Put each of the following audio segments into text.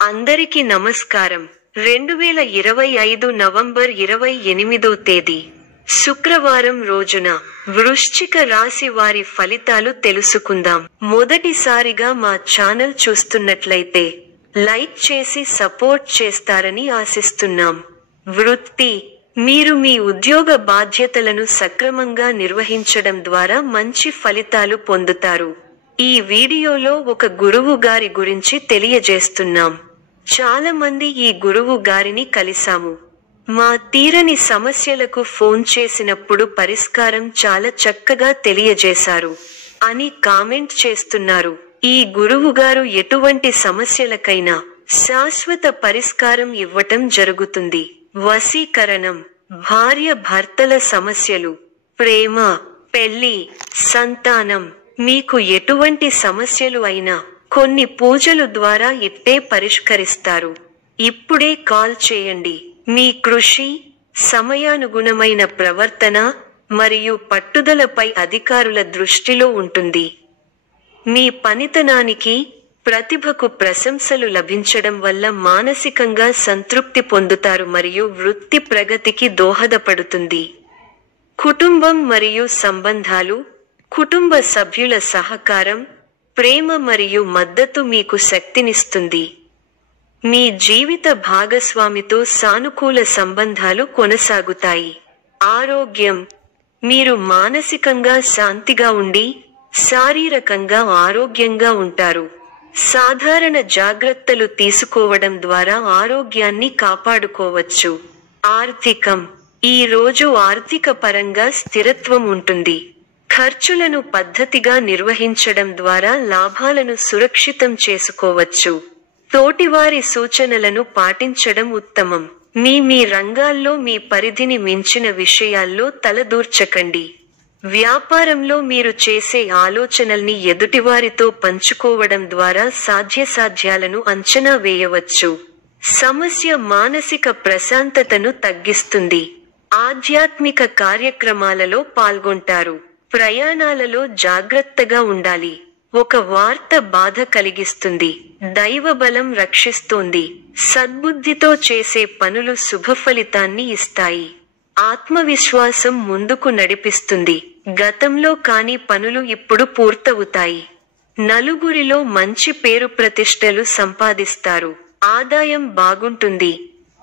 అందరికీ నమస్కారం. 2025 నవంబర్ 28వ తేదీ శుక్రవారం రోజున వృశ్చిక రాశి వారి ఫలితాలు తెలుసుకుందాం. మొదటిసారిగా మా ఛానల్ చూస్తున్నట్లయితే లైక్ చేసి సపోర్ట్ చేస్తారని ఆశిస్తున్నాం. వృత్తి: మీరు మీ ఉద్యోగ బాధ్యతలను సక్రమంగా నిర్వహించడం ద్వారా మంచి ఫలితాలు పొందుతారు. ఈ వీడియోలో ఒక గురువు గారి గురించి తెలియజేస్తున్నాం. చాలా మంది ఈ గురువు గారిని కలిసాము. మా తీరని సమస్యలకు ఫోన్ చేసినప్పుడు పరిష్కారం చాలా చక్కగా తెలియజేశారు అని కామెంట్ చేస్తున్నారు. ఈ గురువు గారు ఎటువంటి సమస్యలకైనా శాశ్వత పరిష్కారం ఇవ్వటం జరుగుతుంది. వశీకరణం, భార్య భర్తల సమస్యలు, ప్రేమ, పెళ్లి, సంతానం, మీకు ఎటువంటి సమస్యలు అయినా కొన్ని పూజలు ద్వారా ఇట్టే పరిష్కరిస్తారు. ఇప్పుడే కాల్ చేయండి. మీ కృషి, సమయానుగుణమైన ప్రవర్తన మరియు పట్టుదలపై అధికారుల దృష్టిలో ఉంటుంది. మీ పనితనానికి, ప్రతిభకు ప్రశంసలు లభించడం వల్ల మానసికంగా సంతృప్తి పొందుతారు మరియు వృత్తి ప్రగతికి దోహదపడుతుంది. కుటుంబం మరియు సంబంధాలు, కుటుంబ సభ్యుల సహకారం, ప్రేమ మరియు మద్దతు మీకు శక్తినిస్తుంది. మీ జీవిత భాగస్వామితో సానుకూల సంబంధాలు కొనసాగుతాయి. ఆరోగ్యం: మీరు మానసికంగా శాంతిగా ఉండి శారీరకంగా ఆరోగ్యంగా ఉంటారు. సాధారణ జాగ్రత్తలు తీసుకోవడం ద్వారా ఆరోగ్యాన్ని కాపాడుకోవచ్చు. ఆర్థికం: ఈ రోజు ఆర్థిక పరంగా స్థిరత్వం ఉంటుంది. ఖర్చులను పద్ధతిగా నిర్వహించడం ద్వారా లాభాలను సురక్షితం చేసుకోవచ్చు. తోటివారి సూచనలను పాటించడం ఉత్తమం. మీ రంగాల్లో మీ పరిధిని మించిన విషయాల్లో తలదూర్చకండి. వ్యాపారంలో మీరు చేసే ఆలోచనల్ని ఎదుటివారితో పంచుకోవడం ద్వారా సాధ్యాసాధ్యాలను అంచనా వేయవచ్చు. సమస్య మానసిక ప్రశాంతతను తగ్గిస్తుంది. ఆధ్యాత్మిక కార్యక్రమాలలో పాల్గొంటారు. ప్రయాణాలలో జాగ్రత్తగా ఉండాలి. ఒక వార్త బాధ కలిగిస్తుంది. దైవబలం రక్షిస్తోంది. సద్బుద్ధితో చేసే పనులు శుభఫలితాన్ని ఇస్తాయి. ఆత్మవిశ్వాసం ముందుకు నడిపిస్తుంది. గతంలో కాని పనులు ఇప్పుడు పూర్తవుతాయి. నలుగురిలో మంచి పేరు ప్రతిష్టలు సంపాదిస్తారు. ఆదాయం బాగుంటుంది.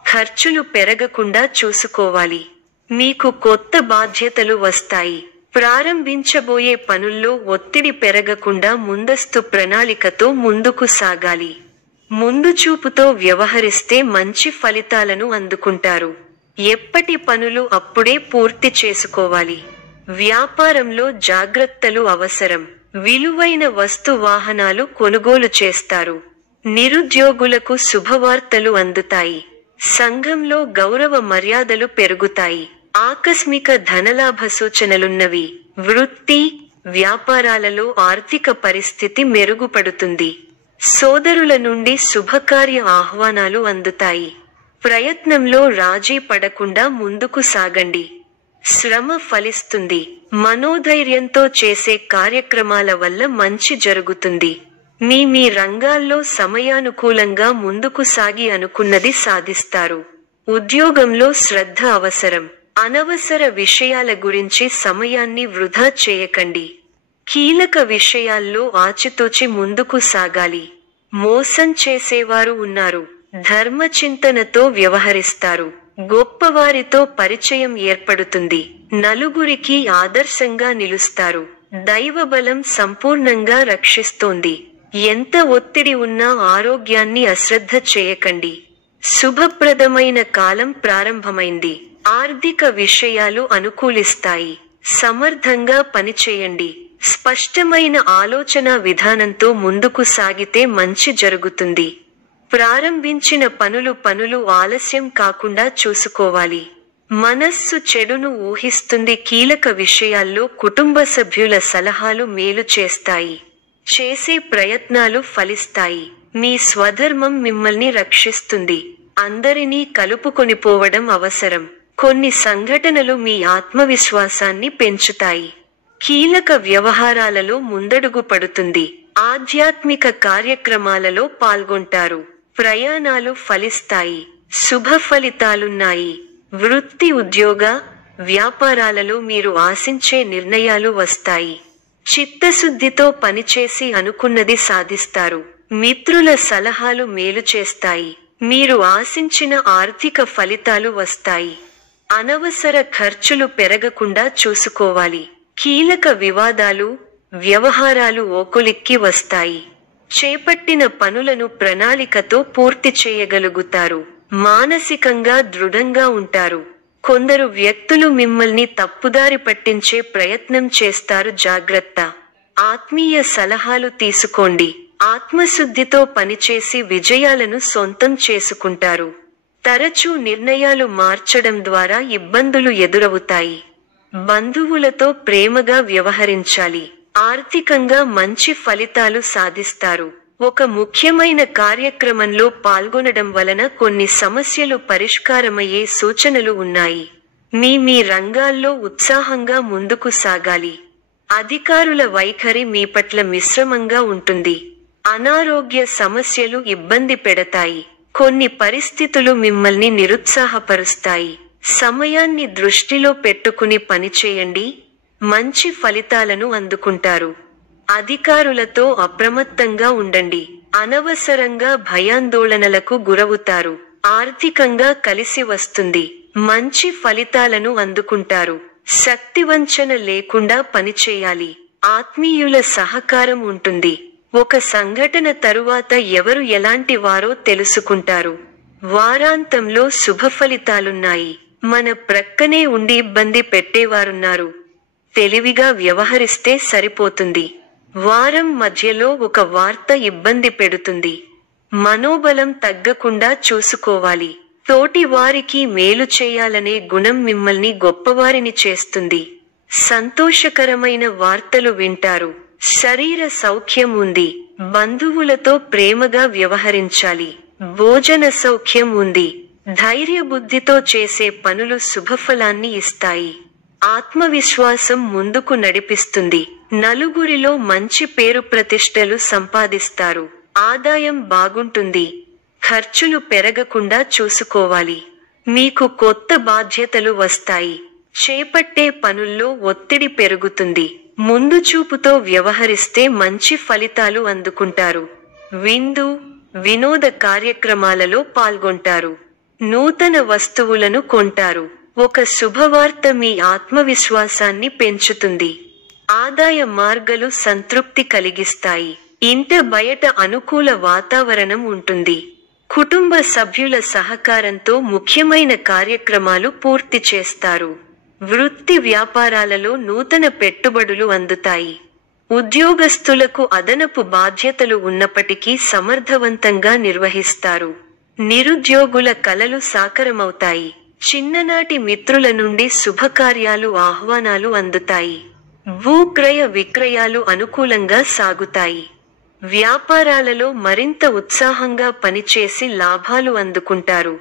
ఖర్చులు పెరగకుండా చూసుకోవాలి. మీకు కొత్త బాధ్యతలు వస్తాయి. ప్రారంభించబోయే పనుల్లో ఒత్తిడి పెరగకుండా ముందస్తు ప్రణాళికతో ముందుకు సాగాలి. ముందు చూపుతో వ్యవహరిస్తే మంచి ఫలితాలను అందుకుంటారు. ఎప్పటి పనులు అప్పుడే పూర్తి చేసుకోవాలి. వ్యాపారంలో జాగ్రత్తలు అవసరం. విలువైన వస్తు వాహనాలు కొనుగోలు చేస్తారు. నిరుద్యోగులకు శుభవార్తలు అందుతాయి. సంఘంలో గౌరవ మర్యాదలు పెరుగుతాయి. ఆకస్మిక ధనలాభ సూచనలున్నవి. వృత్తి, వ్యాపారాలలో ఆర్థిక పరిస్థితి మెరుగుపడుతుంది. సోదరుల నుండి శుభకార్య ఆహ్వానాలు అందుతాయి. ప్రయత్నంలో రాజీ పడకుండా ముందుకు సాగండి. శ్రమ ఫలిస్తుంది. మనోధైర్యంతో చేసే కార్యక్రమాల వల్ల మంచి జరుగుతుంది. మీ రంగాల్లో సమయానుకూలంగా ముందుకు సాగి అనుకున్నది సాధిస్తారు. ఉద్యోగంలో శ్రద్ధ అవసరం. అనవసర విషయాల గురించి సమయాన్ని వృధా చేయకండి. కీలక విషయాల్లో ఆచితూచి ముందుకు సాగాలి. మోసం చేసేవారు ఉన్నారు. ధర్మచింతనతో వ్యవహరిస్తారు. గొప్పవారితో పరిచయం ఏర్పడుతుంది. నలుగురికి ఆదర్శంగా నిలుస్తారు. దైవబలం సంపూర్ణంగా రక్షిస్తోంది. ఎంత ఒత్తిడి ఉన్నా ఆరోగ్యాన్ని అశ్రద్ధ చేయకండి. శుభప్రదమైన కాలం ప్రారంభమైంది. ఆర్థిక విషయాలు అనుకూలిస్తాయి. సమర్థంగా పనిచేయండి. స్పష్టమైన ఆలోచన విధానంతో ముందుకు సాగితే మంచి జరుగుతుంది. ప్రారంభించిన పనులు ఆలస్యం కాకుండా చూసుకోవాలి. మనస్సు చెడును ఊహిస్తుంది. కీలక విషయాల్లో కుటుంబ సభ్యుల సలహాలు మేలు చేస్తాయి. చేసే ప్రయత్నాలు ఫలిస్తాయి. మీ స్వధర్మం మిమ్మల్ని రక్షిస్తుంది. అందరినీ కలుపుకొనిపోవడం అవసరం. కొన్ని సంఘటనలు మీ ఆత్మవిశ్వాసాన్ని పెంచుతాయి. కీలక వ్యవహారాలలో ముందడుగు పడుతుంది. ఆధ్యాత్మిక కార్యక్రమాలలో పాల్గొంటారు. ప్రయాణాలు ఫలిస్తాయి. శుభ ఫలితాలున్నాయి. వృత్తి ఉద్యోగ వ్యాపారాలలో మీరు ఆశించే నిర్ణయాలు వస్తాయి. చిత్తశుద్ధితో పనిచేసి అనుకున్నది సాధిస్తారు. మిత్రుల సలహాలు మేలు చేస్తాయి. మీరు ఆశించిన ఆర్థిక ఫలితాలు వస్తాయి. అనవసర ఖర్చులు పెరగకుండా చూసుకోవాలి. కీలక వివాదాలు వ్యవహారాలు ఓకొలిక్కి వస్తాయి. చేపట్టిన పనులను ప్రణాళికతో పూర్తి చేయగలుగుతారు. మానసికంగా దృఢంగా ఉంటారు. కొందరు వ్యక్తులు మిమ్మల్ని తప్పుదారి పట్టించే ప్రయత్నం చేస్తారు. జాగ్రత్త. ఆత్మీయ సలహాలు తీసుకోండి. ఆత్మశుద్ధితో పనిచేసి విజయాలను సొంతం చేసుకుంటారు. తరచూ నిర్ణయాలు మార్చడం ద్వారా ఇబ్బందులు ఎదురవుతాయి. బంధువులతో ప్రేమగా వ్యవహరించాలి. ఆర్థికంగా మంచి ఫలితాలు సాధిస్తారు. ఒక ముఖ్యమైన కార్యక్రమంలో పాల్గొనడం వలన కొన్ని సమస్యలు పరిష్కారమయ్యే సూచనలు ఉన్నాయి. మీ రంగాల్లో ఉత్సాహంగా ముందుకు సాగాలి. అధికారుల వైఖరి మీ పట్ల మిశ్రమంగా ఉంటుంది. అనారోగ్య సమస్యలు ఇబ్బంది పెడతాయి. కొన్ని పరిస్థితులు మిమ్మల్ని నిరుత్సాహపరుస్తాయి. సమయాన్ని దృష్టిలో పెట్టుకుని పనిచేయండి. మంచి ఫలితాలను అందుకుంటారు. అధికారులతో అప్రమత్తంగా ఉండండి. అనవసరంగా భయాందోళనలకు గురవుతారు. ఆర్థికంగా కలిసి వస్తుంది. మంచి ఫలితాలను అందుకుంటారు. శక్తివంచన లేకుండా పనిచేయాలి. ఆత్మీయుల సహకారం ఉంటుంది. ఒక సంఘటన తరువాత ఎవరు ఎలాంటి వారో తెలుసుకుంటారు. వారాంతంలో శుభఫలితాలున్నాయి. మన ప్రక్కనే ఉండి ఇబ్బంది పెట్టేవారున్నారు. తెలివిగా వ్యవహరిస్తే సరిపోతుంది. వారం మధ్యలో ఒక వార్త ఇబ్బంది పెడుతుంది. మనోబలం తగ్గకుండా చూసుకోవాలి. తోటి వారికి మేలు చేయాలనే గుణం మిమ్మల్ని గొప్పవారిని చేస్తుంది. సంతోషకరమైన వార్తలు వింటారు. శరీర సౌఖ్యం ఉంది. బంధువులతో ప్రేమగా వ్యవహరించాలి. భోజన సౌఖ్యం ఉంది. ధైర్యబుద్ధితో చేసే పనులు శుభఫలాన్ని ఇస్తాయి. ఆత్మవిశ్వాసం ముందుకు నడిపిస్తుంది. నలుగురిలో మంచి పేరు ప్రతిష్టలు సంపాదిస్తారు. ఆదాయం బాగుంటుంది. ఖర్చులు పెరగకుండా చూసుకోవాలి. మీకు కొత్త బాధ్యతలు వస్తాయి. చేపట్టే పనుల్లో ఒత్తిడి పెరుగుతుంది. ముందు చూపుతో వ్యవహరిస్తే మంచి ఫలితాలు అందుకుంటారు. వినోద కార్యక్రమాలలో పాల్గొంటారు. నూతన వస్తువులను కొంటారు. ఒక శుభవార్త మీ ఆత్మవిశ్వాసాన్ని పెంచుతుంది. ఆదాయ మార్గాలు సంతృప్తి కలిగిస్తాయి. ఇంట బయట అనుకూల వాతావరణం ఉంటుంది. కుటుంబ సభ్యుల సహకారంతో ముఖ్యమైన కార్యక్రమాలు పూర్తి చేస్తారు. వృత్తి వ్యాపారాలలో నూతన పెట్టుబడులు అందుతాయి. ఉద్యోగస్తులకు అదనపు బాధ్యతలు ఉన్నప్పటికీ సమర్థవంతంగా నిర్వహిస్తారు. నిరుద్యోగుల కలలు సాకారమవుతాయి. చిన్ననాటి మిత్రుల నుండి శుభకార్యాలు ఆహ్వానాలు అందుతాయి. భూక్రయ విక్రయాలు అనుకూలంగా సాగుతాయి. వ్యాపారాలలో మరింత ఉత్సాహంగా పనిచేసి లాభాలు అందుకుంటారు.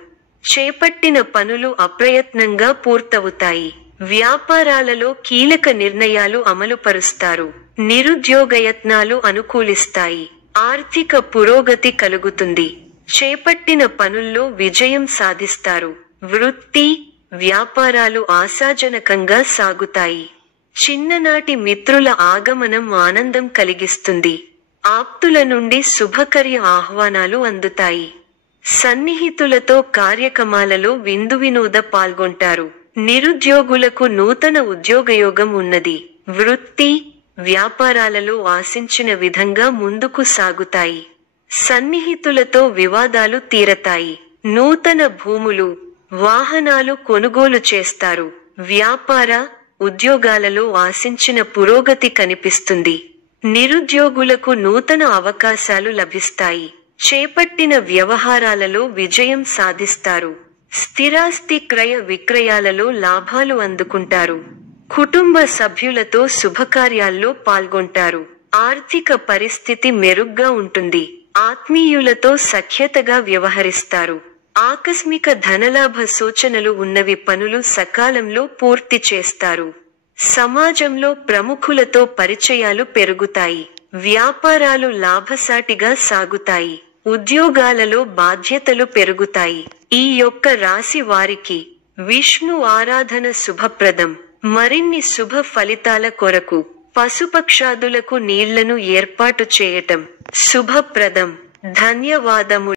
చేపట్టిన పనులు అప్రయత్నంగా పూర్తవుతాయి. వ్యాపారాలలో కీలక నిర్ణయాలు అమలుపరుస్తారు. నిరుద్యోగయత్నాలు అనుకూలిస్తాయి. ఆర్థిక పురోగతి కలుగుతుంది. చేపట్టిన పనుల్లో విజయం సాధిస్తారు. వృత్తి వ్యాపారాలు ఆశాజనకంగా సాగుతాయి. చిన్ననాటి మిత్రుల ఆగమనం ఆనందం కలిగిస్తుంది. ఆప్తుల నుండి శుభకర్య ఆహ్వానాలు అందుతాయి. సన్నిహితులతో కార్యక్రమాలలో విందు పాల్గొంటారు. నిరుద్యోగులకు నూతన ఉద్యోగయోగం ఉన్నది. వృత్తి వ్యాపారాలలో ఆశించిన విధంగా ముందుకు సాగుతాయి. సన్నిహితులతో వివాదాలు తీరతాయి. నూతన భూములు వాహనాలు కొనుగోలు చేస్తారు. వ్యాపార ఉద్యోగాలలో ఆశించిన పురోగతి కనిపిస్తుంది. నిరుద్యోగులకు నూతన అవకాశాలు లభిస్తాయి. చేపట్టిన వ్యవహారాలలో విజయం సాధిస్తారు. స్థిరాస్తి క్రయ విక్రయాలలో లాభాలు అందుకుంటారు. కుటుంబ సభ్యులతో శుభకార్యాల్లో పాల్గొంటారు. ఆర్థిక పరిస్థితి మెరుగ్గా ఉంటుంది. ఆత్మీయులతో సఖ్యతగా వ్యవహరిస్తారు. ఆకస్మిక ధనలాభ సూచనలు ఉన్నవి. పనులు సకాలంలో పూర్తి చేస్తారు. సమాజంలో ప్రముఖులతో పరిచయాలు పెరుగుతాయి. వ్యాపారాలు లాభసాటిగా సాగుతాయి. ఉద్యోగాలలో బాధ్యతలు పెరుగుతాయి. ఈ యొక్క రాశి వారికి విష్ణు ఆరాధన శుభప్రదం. మరిన్ని శుభ ఫలితాల కొరకు పశుపక్షాదులకు నీళ్లను ఏర్పాటు చేయటం శుభప్రదం. ధన్యవాదములు.